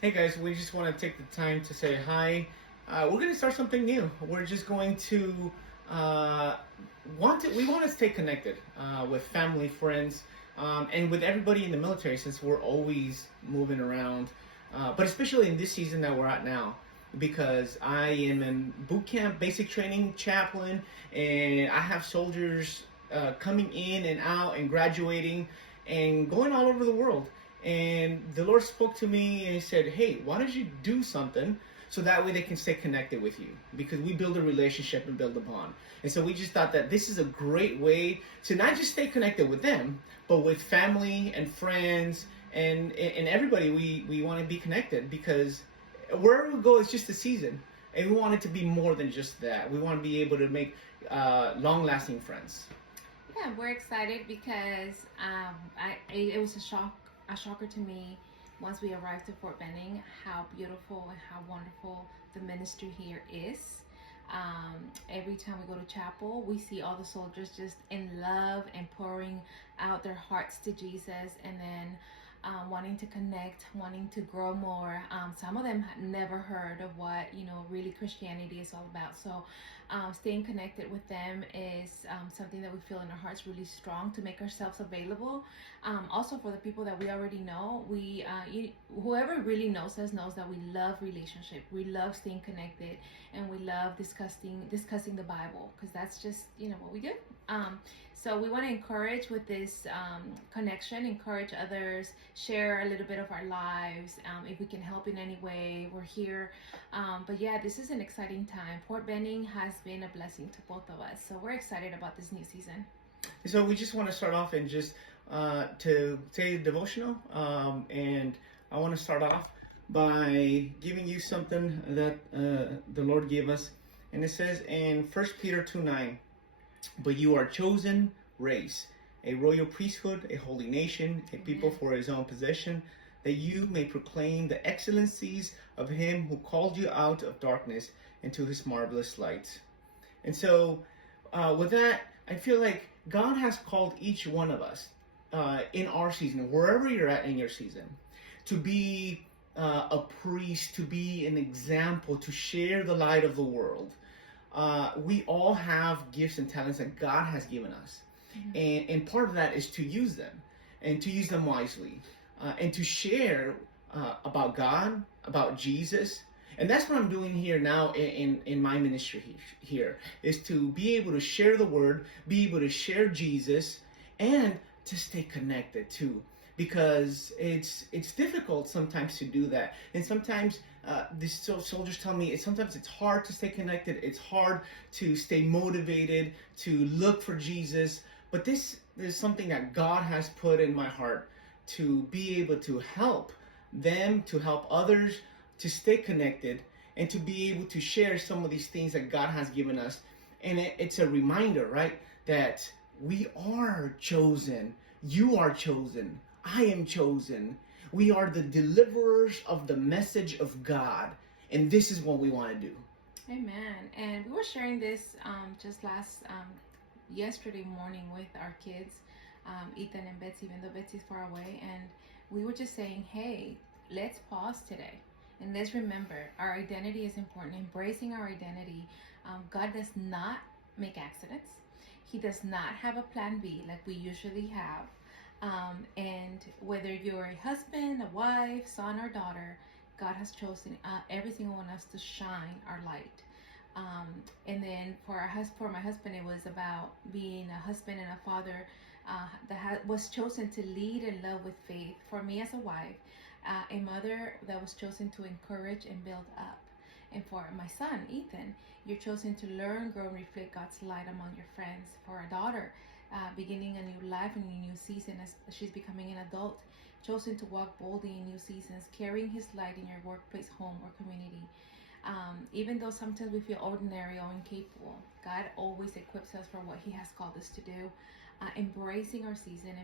Hey guys, we just want to take the time to say hi. We're going to start something new. We're just going to we want to stay connected with family, friends, and with everybody in the military since we're always moving around. But especially in this season that we're at now, because I am in boot camp, basic training, chaplain, and I have soldiers coming in and out and graduating and going all over the world. And the Lord spoke to me and He said, "Hey, why don't you do something so that way they can stay connected with you? Because we build a relationship and build a bond." And so we just thought that this is a great way to not just stay connected with them, but with family and friends and everybody. We want to be connected because wherever we go, it's just a season. And we want it to be more than just that. We want to be able to make long-lasting friends. Yeah, we're excited because it was a shocker to me once we arrived to Fort Benning how beautiful and how wonderful the ministry here is. Every time we go to chapel, we see all the soldiers just in love and pouring out their hearts to Jesus, and then wanting to connect, wanting to grow more. Some of them had never heard of what really Christianity is all about. So staying connected with them is something that we feel in our hearts really strong to make ourselves available. Also for the people that we already know, whoever really knows us knows that we love relationship, we love staying connected, and we love discussing the Bible, because that's just what we do. So we want to encourage with this connection, encourage others, share a little bit of our lives. If we can help in any way, we're here. But yeah, this is an exciting time. Fort Benning has been a blessing to both of us. So we're excited about this new season. So we just want to start off and just to say devotional. And I want to start off by giving you something that the Lord gave us. And it says in 1 Peter 2:9, "But you are chosen race, a royal priesthood, a holy nation, a people for His own possession, that you may proclaim the excellencies of Him who called you out of darkness into His marvelous light." And so with that, I feel like God has called each one of us in our season, wherever you're at in your season, to be a priest, to be an example, to share the light of the world. We all have gifts and talents that God has given us. Mm-hmm. And part of that is to use them, and to use them wisely, and to share about God, about Jesus. And that's what I'm doing here now in my ministry here, is to be able to share the word, be able to share Jesus, and to stay connected too. Because it's difficult sometimes to do that. And sometimes these soldiers tell me sometimes it's hard to stay connected. It's hard to stay motivated, to look for Jesus. But this is something that God has put in my heart, to be able to help them, to help others, to stay connected, and to be able to share some of these things that God has given us. And it's a reminder, right, that we are chosen. You are chosen. I am chosen. We are the deliverers of the message of God. And this is what we want to do. Amen. And we were sharing this just yesterday morning with our kids, Ethan and Betsy, even though Betsy's far away. And we were just saying, hey, let's pause today. And let's remember, our identity is important. Embracing our identity. God does not make accidents. He does not have a plan B like we usually have. And whether you're a husband, a wife, son, or daughter, God has chosen every single one of us to shine our light. And then for my husband, it was about being a husband and a father that was chosen to lead and love with faith. For me as a wife, a mother that was chosen to encourage and build up. And for my son, Ethan, you're chosen to learn, grow, and reflect God's light among your friends. For a daughter, beginning a new life and a new season as she's becoming an adult, chosen to walk boldly in new seasons, carrying His light in your workplace, home, or community. Even though sometimes we feel ordinary or incapable, God always equips us for what He has called us to do. Embracing our season,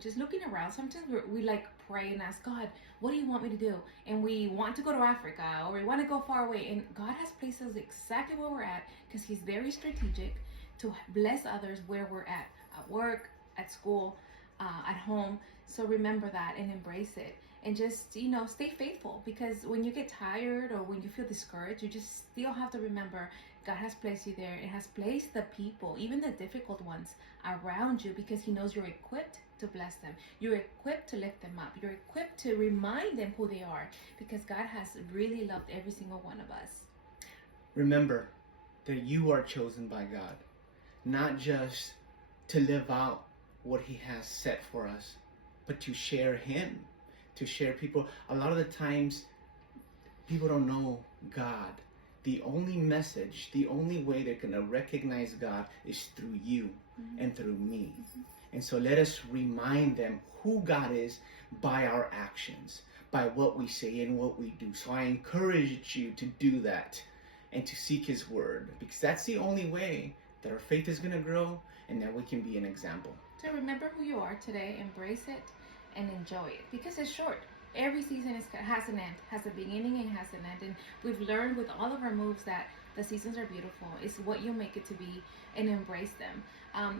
just looking around. Sometimes we like pray and ask God, what do you want me to do? And we want to go to Africa, or we want to go far away. And God has placed us exactly where we're at, because He's very strategic to bless others where we're at work, at school, at home. So remember that and embrace it. and just, stay faithful, because when you get tired or when you feel discouraged, you just still have to remember God has placed you there. It has placed the people, even the difficult ones, around you, because He knows you're equipped to bless them. You're equipped to lift them up. You're equipped to remind them who they are, because God has really loved every single one of us. Remember that you are chosen by God, not just to live out what He has set for us, but to share Him, to share people. A lot of the times, people don't know God. The only message, the only way they're going to recognize God is through you and through me. And so let us remind them who God is by our actions, by what we say and what we do. So I encourage you to do that and to seek His word, because that's the only way that our faith is going to grow and that we can be an example. So remember who you are today, embrace it, and enjoy it, because it's short. Every season has an end, has a beginning and has an end. And we've learned with all of our moves that the seasons are beautiful. It's what you make it to be, and embrace them.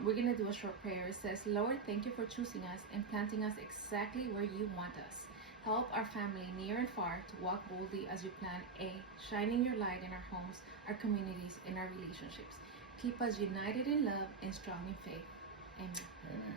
We're going to do a short prayer. It says, Lord, thank you for choosing us and planting us exactly where you want us. Help our family near and far to walk boldly as you plan, shining your light in our homes, our communities, and our relationships. Keep us united in love and strong in faith. Amen. Amen.